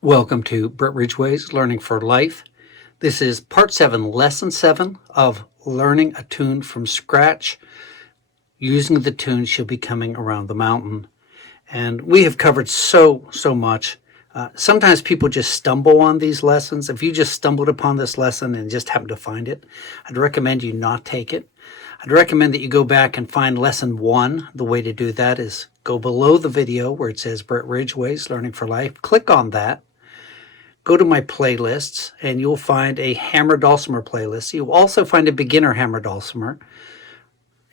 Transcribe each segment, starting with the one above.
Welcome to Britt Ridgway's Learning for Life. This is part 7, lesson 7 of learning a tune from scratch using the tune She'll Be Coming Around the Mountain. And we have covered so much. Sometimes people just stumble on these lessons. If you just stumbled upon this lesson and just happen to find it, I'd recommend you not take it. I'd recommend that you go back and find lesson 1. The way to do that is go below the video where it says Britt Ridgway's Learning for Life. Click on that. Go to my playlists and you'll find a hammer dulcimer playlist. You'll also find a beginner hammer dulcimer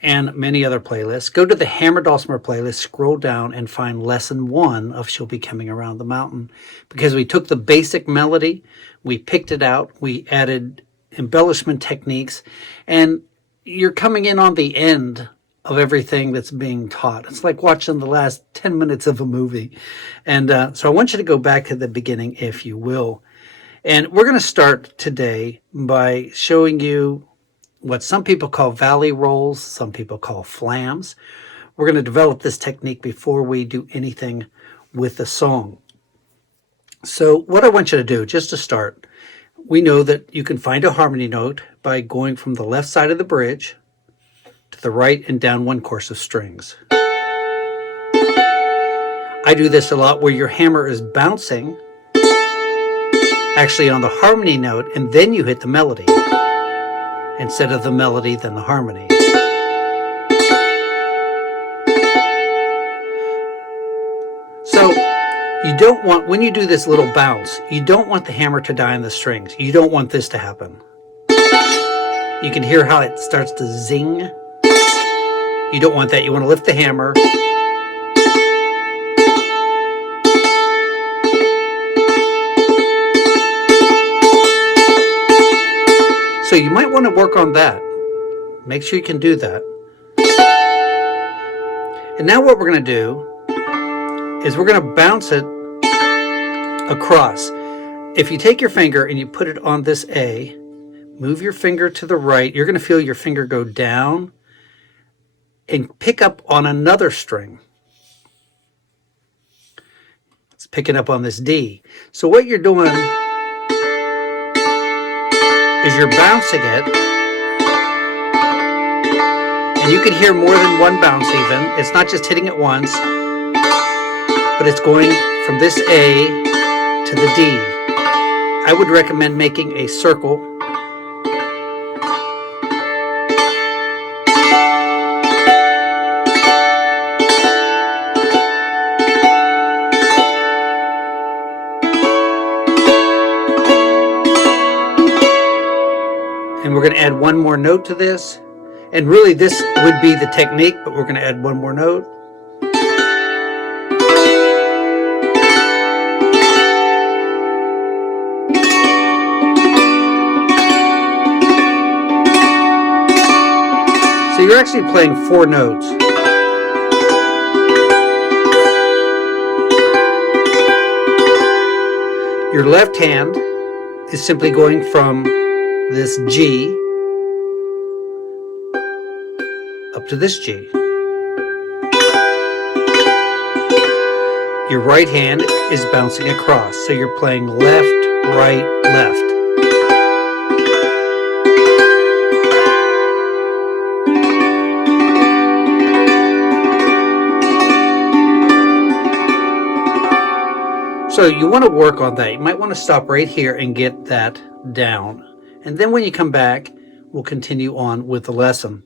and many other playlists. Go to the hammer dulcimer playlist, scroll down and find lesson 1 of She'll Be Coming Around the Mountain, because we took the basic melody, we picked it out, we added embellishment techniques, and you're coming in on the end of everything that's being taught. It's like watching the last 10 minutes of a movie. And so I want you to go back to the beginning, if you will. And we're going to start today by showing you what some people call valley rolls, some people call flams. We're going to develop this technique before we do anything with the song. So what I want you to do, just to start, we know that you can find a harmony note by going from the left side of the bridge to the right and down one course of strings. I do this a lot where your hammer is bouncing actually on the harmony note and then you hit the melody instead of the melody then the harmony. So you don't want, when you do this little bounce, you don't want the hammer to die on the strings. You don't want this to happen. You can hear how it starts to zing. You don't want that. You want to lift the hammer. So you might want to work on that. Make sure you can do that. And now what we're going to do is we're going to bounce it across. If you take your finger and you put it on this A, move your finger to the right, you're going to feel your finger go down and pick up on another string. It's picking up on this D. So what you're doing is you're bouncing it, and you can hear more than one bounce even. It's not just hitting it once, but it's going from this A to the D. I would recommend making a circle. And we're going to add one more note to this. And really this would be the technique, but we're going to add one more note. So you're actually playing 4 notes. Your left hand is simply going from this G up to this G. Your right hand is bouncing across, so you're playing left, right, left. So you want to work on that. You might want to stop right here and get that down. And then when you come back, we'll continue on with the lesson.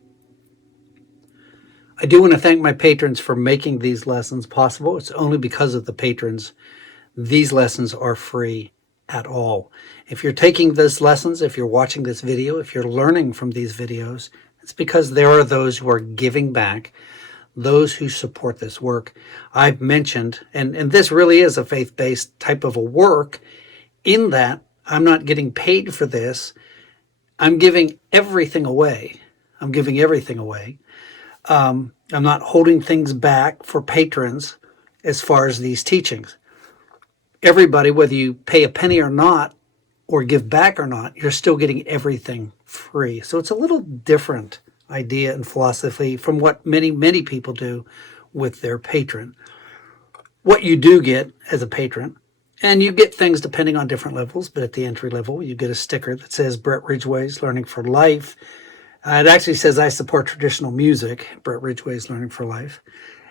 I do want to thank my patrons for making these lessons possible. It's only because of the patrons these lessons are free at all. If you're taking these lessons, if you're watching this video, if you're learning from these videos, it's because there are those who are giving back, those who support this work. I've mentioned, and this really is a faith-based type of a work, in that I'm not getting paid for this. I'm giving everything away. I'm giving everything away. I'm not holding things back for patrons as far as these teachings. Everybody, whether you pay a penny or not, or give back or not, you're still getting everything free. So it's a little different idea and philosophy from what many people do with their patron. What you do get as a patron And you get things depending on different levels, but at the entry level, you get a sticker that says Brett Ridgway's Learning for Life. It actually says I support traditional music, Brett Ridgway's Learning for Life.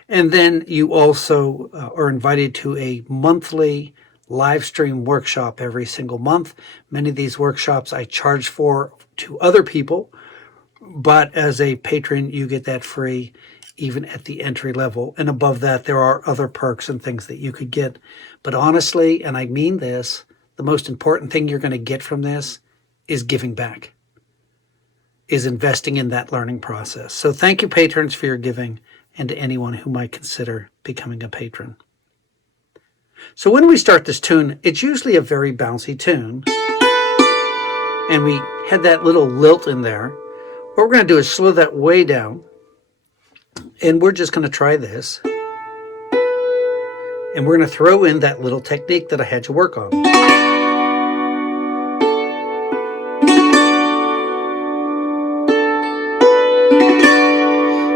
And then you also are invited to a monthly live stream workshop every single month. Many of these workshops I charge for to other people, but as a patron, you get that free even at the entry level. And above that, there are other perks and things that you could get. But honestly, and I mean this, the most important thing you're going to get from this is giving back, is investing in that learning process. So thank you, patrons, for your giving, and to anyone who might consider becoming a patron. So when we start this tune, it's usually a very bouncy tune, and we had that little lilt in there. What we're going to do is slow that way down, and we're just going to try this, and we're going to throw in that little technique that I had you work on.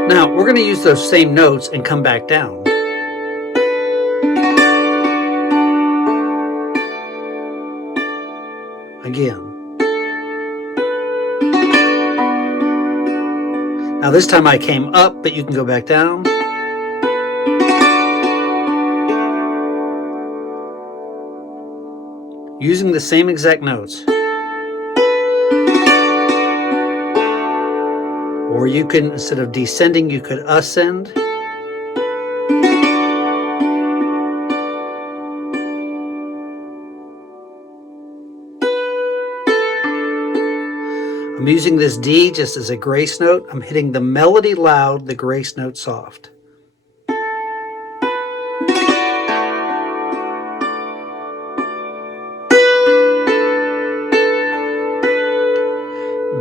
Now, we're going to use those same notes and come back down. Again. Now this time I came up, but you can go back down. Using the same exact notes. Or you can, instead of descending, you could ascend. I'm using this D just as a grace note. I'm hitting the melody loud, the grace note soft.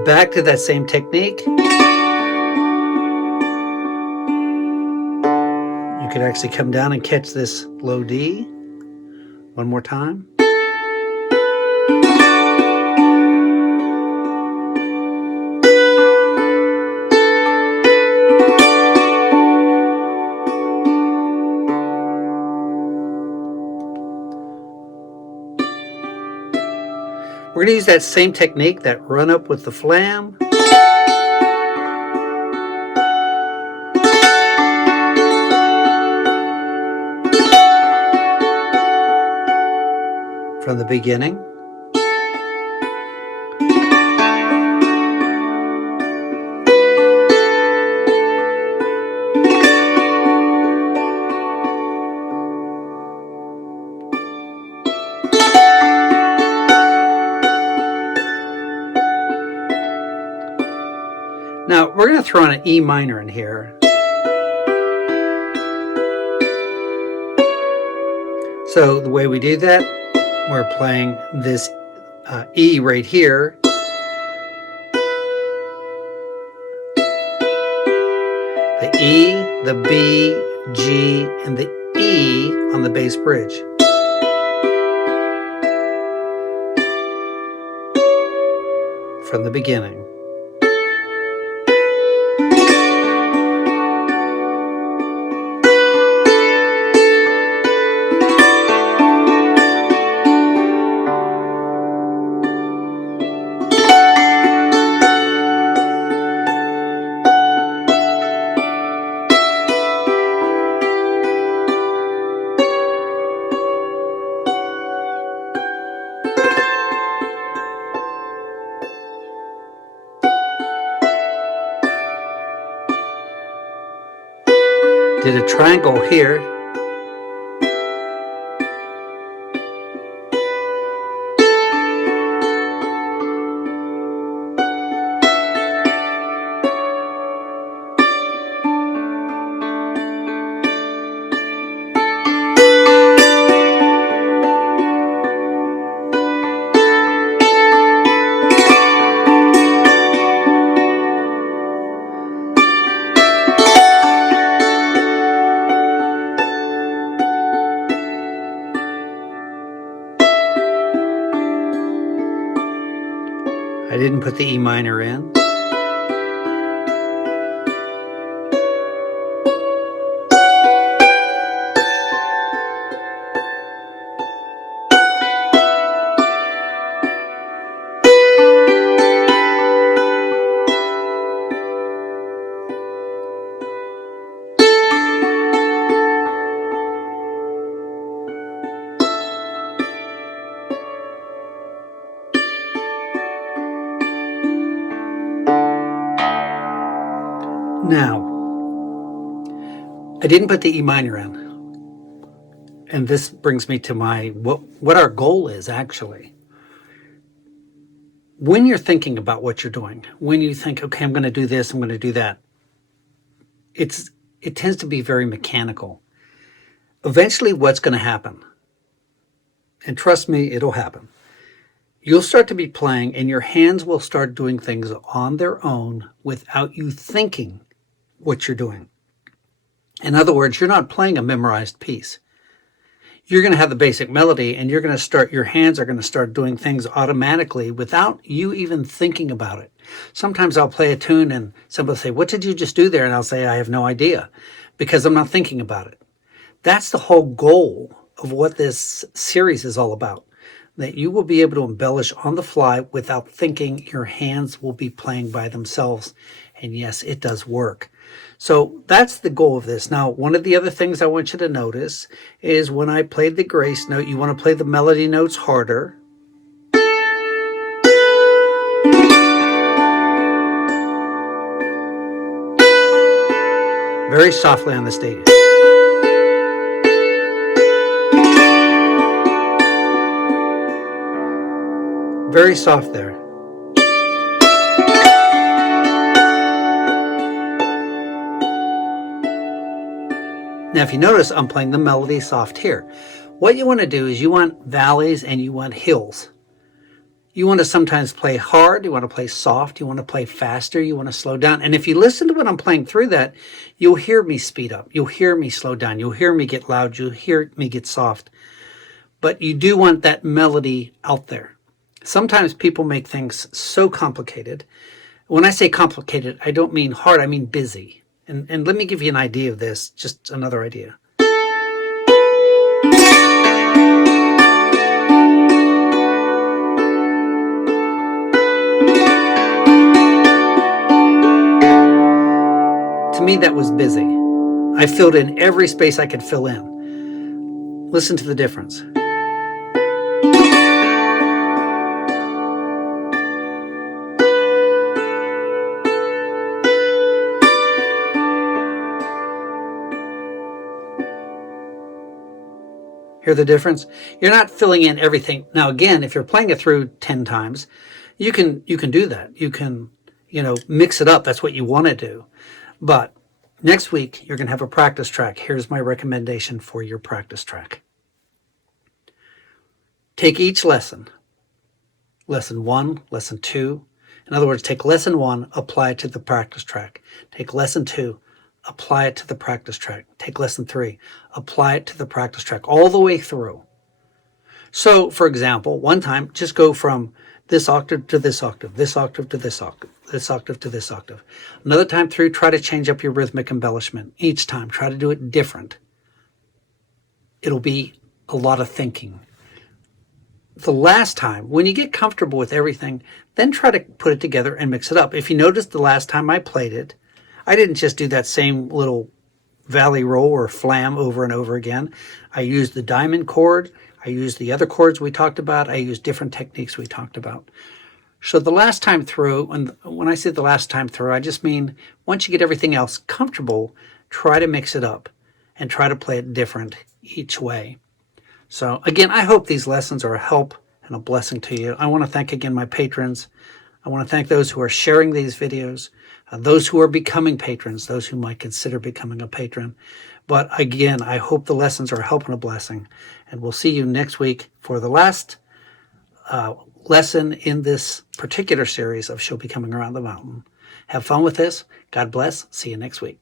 Back to that same technique. You could actually come down and catch this low D. One more time. We're going to use that same technique, that run up with the flam. From the beginning. Now, we're going to throw in an E minor in here. So the way we do that, we're playing this E right here. The E, the B, G, and the E on the bass bridge. From the beginning. Did a triangle here. I didn't put the E minor in. Now, I didn't put the E minor in. And this brings me to what our goal is actually. When you're thinking about what you're doing, when you think, okay, I'm going to do this, I'm going to do that, it tends to be very mechanical. Eventually, what's going to happen, and trust me, it'll happen, you'll start to be playing and your hands will start doing things on their own without you thinking what you're doing. In other words, you're not playing a memorized piece. You're going to have the basic melody and your hands are going to start doing things automatically without you even thinking about it. Sometimes I'll play a tune and somebody will say, what did you just do there? And I'll say, I have no idea, because I'm not thinking about it. That's the whole goal of what this series is all about, that you will be able to embellish on the fly without thinking. Your hands will be playing by themselves. And yes, it does work. So that's the goal of this. Now, one of the other things I want you to notice is when I played the grace note, you want to play the melody notes harder. Very softly on the stage. Very soft there. Now, if you notice, I'm playing the melody soft here. What you want to do is you want valleys and you want hills. You want to sometimes play hard, you want to play soft, you want to play faster, you want to slow down. And if you listen to what I'm playing through that, you'll hear me speed up, you'll hear me slow down, you'll hear me get loud, you'll hear me get soft. But you do want that melody out there. Sometimes people make things so complicated. When I say complicated, I don't mean hard, I mean busy. And let me give you an idea of this, just another idea. To me, that was busy. I filled in every space I could fill in. Listen to the difference. Hear the difference? You're not filling in everything. Now, again, if you're playing it through 10 times, you can do that. You can, mix it up. That's what you want to do. But next week, you're going to have a practice track. Here's my recommendation for your practice track. Take each lesson, lesson 1, lesson 2. In other words, take lesson 1, apply it to the practice track. Take lesson 2, apply it to the practice track. Take lesson 3, apply it to the practice track, all the way through. So, for example, one time, just go from this octave to this octave, this octave to this octave, this octave to this octave. Another time through, try to change up your rhythmic embellishment. Each time, try to do it different. It'll be a lot of thinking. The last time, when you get comfortable with everything, then try to put it together and mix it up. If you noticed the last time I played it, I didn't just do that same little valley roll or flam over and over again. I used the diamond chord. I used the other chords we talked about. I used different techniques we talked about. So the last time through, and when I say the last time through, I just mean once you get everything else comfortable, try to mix it up and try to play it different each way. So again, I hope these lessons are a help and a blessing to you. I want to thank again my patrons. I want to thank those who are sharing these videos, those who are becoming patrons, those who might consider becoming a patron. But again, I hope the lessons are a help and a blessing. And we'll see you next week for the last lesson in this particular series of She'll Be Coming Around the Mountain. Have fun with this. God bless. See you next week.